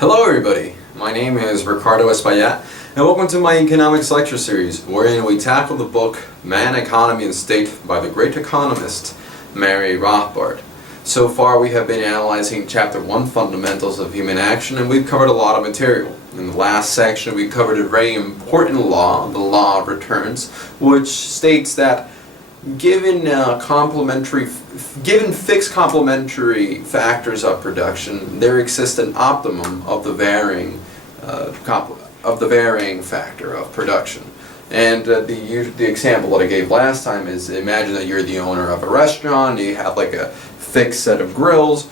Hello everybody, my name is Ricardo Espaillat and welcome to my economics lecture series wherein we tackle the book Man, Economy and State by the great economist Mary Rothbard. So far we have been analyzing Chapter 1, Fundamentals of Human Action, and we've covered a lot of material. In the last section we covered a very important law, the law of returns, which states that given fixed complementary factors of production, there exists an optimum of the varying factor of production. And the example that I gave last time is, imagine that you're the owner of a restaurant, you have like a fixed set of grills,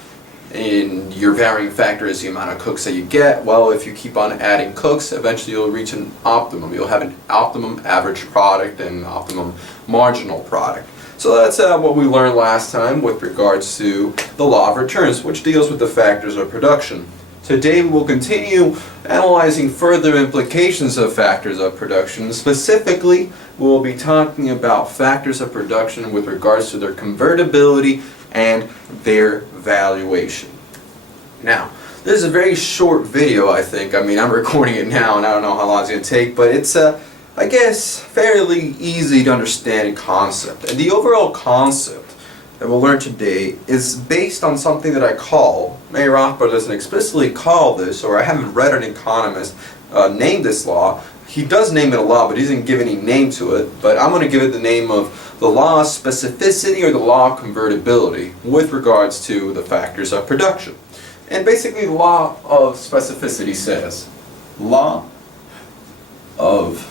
and your varying factor is the amount of cooks that you get. Well, if you keep on adding cooks, eventually you'll reach an optimum. You'll have an optimum average product and an optimum marginal product. So that's what we learned last time with regards to the law of returns, which deals with the factors of production. Today we will continue analyzing further implications of factors of production. Specifically, we'll be talking about factors of production with regards to their convertibility and their valuation. Now, this is a very short video, I think. I mean, I'm recording it now and I don't know how long it's going to take, but it's I guess fairly easy to understand concept. And the overall concept that we'll learn today is based on something that I call, Mary Rothbard doesn't explicitly call this, or I haven't read an economist name this law. He does name it a law, but he doesn't give any name to it. But I'm going to give it the name of the law of specificity, or the law of convertibility, with regards to the factors of production. And basically the law of specificity says, law of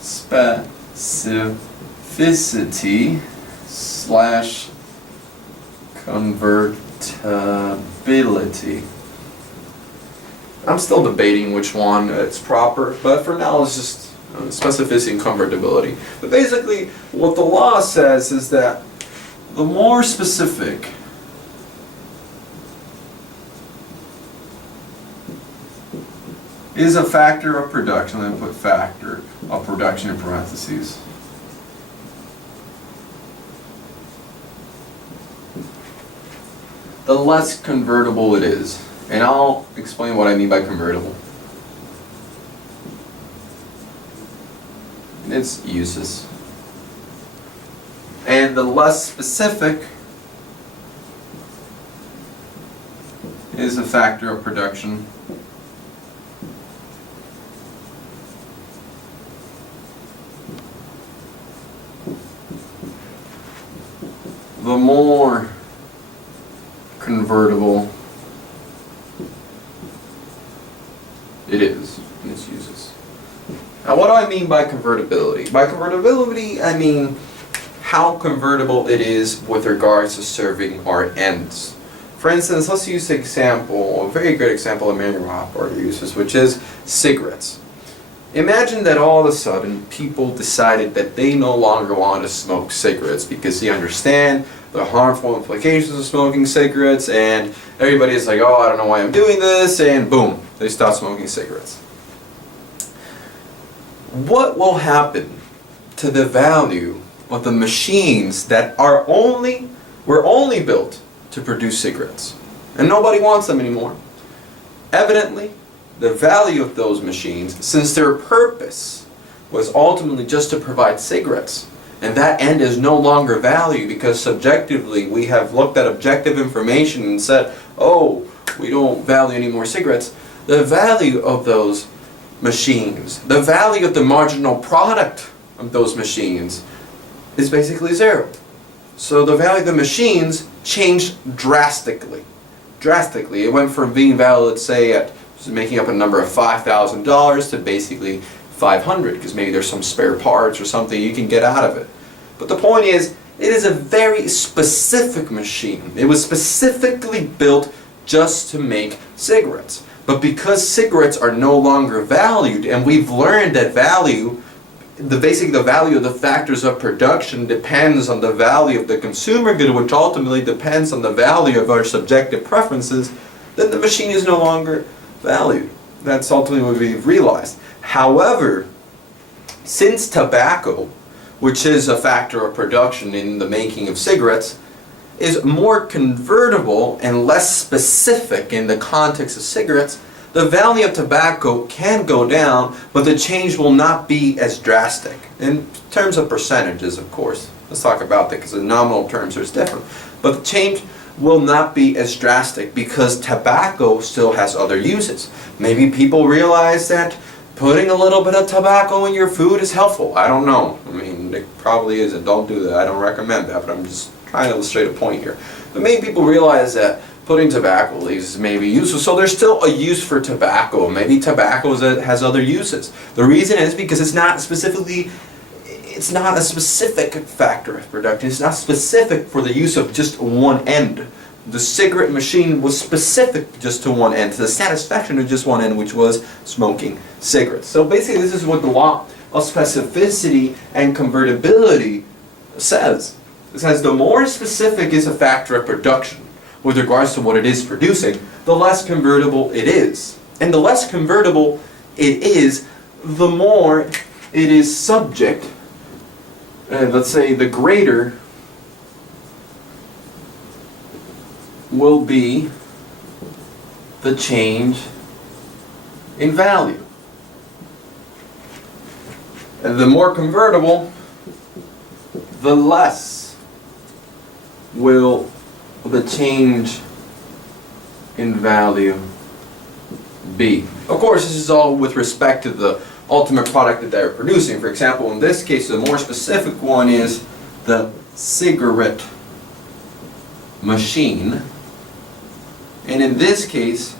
specificity slash convertibility. I'm still debating which one is proper, but for now it's just specificity and convertibility. But basically what the law says is that the more specific is a factor of production, then put factor of production in parentheses, the less convertible it is. And I'll explain what I mean by convertible. Its uses. And the less specific is a factor of production the more convertible it is in its uses. Now, what do I mean by convertibility? By convertibility, I mean how convertible it is with regards to serving our ends. For instance, let's use an example, a very good example that Mary Rothbard uses, which is cigarettes. Imagine that all of a sudden people decided that they no longer want to smoke cigarettes because they understand the harmful implications of smoking cigarettes, and everybody is like, oh, I don't know why I'm doing this, and boom, they stop smoking cigarettes. What will happen to the value of the machines that were only built to produce cigarettes, and nobody wants them anymore? Evidently, the value of those machines, since their purpose was ultimately just to provide cigarettes, and that end is no longer valued because subjectively we have looked at objective information and said, oh, we don't value any more cigarettes. The value of those machines, the value of the marginal product of those machines is basically zero. So the value of the machines changed drastically. Drastically. It went from being valued, say, at making up a number of $5,000 to basically $500, because maybe there's some spare parts or something you can get out of it. But the point is, it is a very specific machine. It was specifically built just to make cigarettes. But because cigarettes are no longer valued, and we've learned that basically the value of the factors of production depends on the value of the consumer good, which ultimately depends on the value of our subjective preferences, then the machine is no longer valued. That's ultimately what we've realized. However, since tobacco, which is a factor of production in the making of cigarettes, is more convertible and less specific in the context of cigarettes, the value of tobacco can go down, but the change will not be as drastic. In terms of percentages, of course. Let's talk about that, because in nominal terms it's different. But the change will not be as drastic because tobacco still has other uses. Maybe people realize that putting a little bit of tobacco in your food is helpful. I don't know. I mean, it probably isn't. Don't do that. I don't recommend that, but I'm just trying to illustrate a point here. But maybe people realize that putting tobacco leaves may be useful. So there's still a use for tobacco. Maybe tobacco has other uses. The reason is because it's not a specific factor of production. It's not specific for the use of just one end. The cigarette machine was specific just to one end, to the satisfaction of just one end, which was smoking cigarettes. So basically this is what the law of specificity and convertibility says. It says the more specific is a factor of production with regards to what it is producing, the less convertible it is. And the less convertible it is, the more it is subject, let's say the greater will be the change in value. And the more convertible, the less will the change in value be. Of course, this is all with respect to the ultimate product that they're producing. For example, in this case, the more specific one is the cigarette machine. And in this case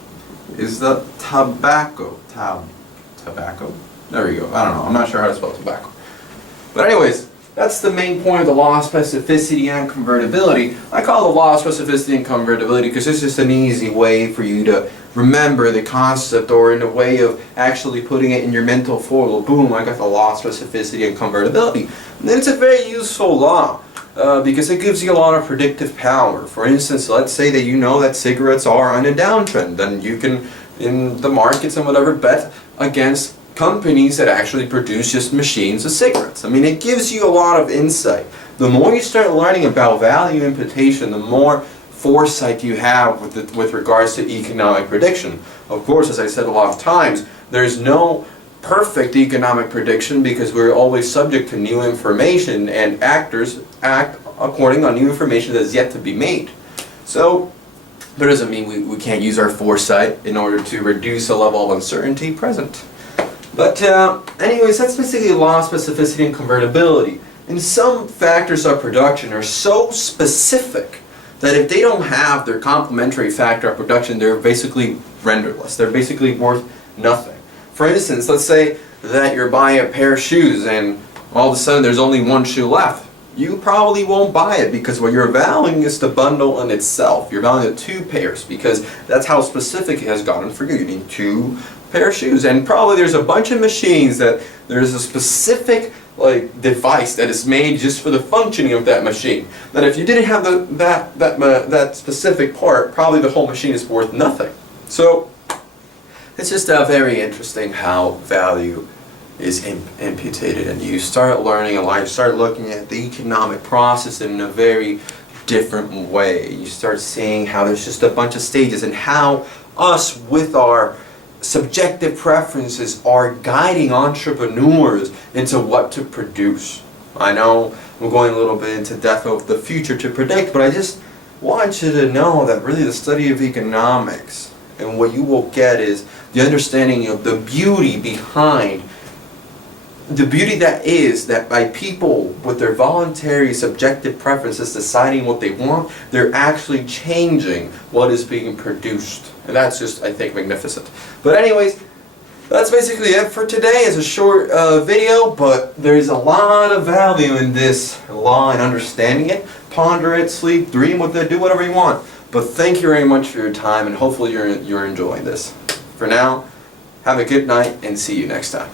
is the tobacco. Tobacco? There we go. I don't know. I'm not sure how to spell tobacco. But anyways, that's the main point of the law of specificity and convertibility. I call the law of specificity and convertibility because it's just an easy way for you to remember the concept, or in a way of actually putting it in your mental foil. Boom, I got the law of specificity and convertibility. And it's a very useful law because it gives you a lot of predictive power. For instance, let's say that you know that cigarettes are on a downtrend. Then you can, in the markets and whatever, bet against companies that actually produce just machines of cigarettes. I mean, it gives you a lot of insight. The more you start learning about value imputation, the more foresight you have with regards to economic prediction. Of course, as I said a lot of times, there's no perfect economic prediction because we're always subject to new information, and actors act according on new information that is yet to be made. So that doesn't mean we can't use our foresight in order to reduce the level of uncertainty present. But anyways, that's basically law of specificity and convertibility. And some factors of production are so specific that if they don't have their complementary factor of production, they're basically renderless. They're basically worth nothing. For instance, let's say that you're buying a pair of shoes and all of a sudden there's only one shoe left. You probably won't buy it because what you're valuing is the bundle in itself. You're valuing the two pairs because that's how specific it has gotten for you. You need two pair of shoes, and probably there's a bunch of machines that there's a specific device that is made just for the functioning of that machine. That if you didn't have that specific part, probably the whole machine is worth nothing. So it's just very interesting how value is imputated, and you start learning a lot. You start looking at the economic process in a very different way. You start seeing how there's just a bunch of stages, and how us with our subjective preferences are guiding entrepreneurs into what to produce. I know I'm going a little bit into depth of the future to predict, but I just want you to know that really the study of economics, and what you will get is the understanding of the beauty behind, the beauty that is that by people with their voluntary subjective preferences deciding what they want, they're actually changing what is being produced. And that's just, I think, magnificent. But anyways, that's basically it for today. It's a short video, but there's a lot of value in this law and understanding it. Ponder it, sleep, dream with it, do whatever you want. But thank you very much for your time, and hopefully you're enjoying this. For now, have a good night and see you next time.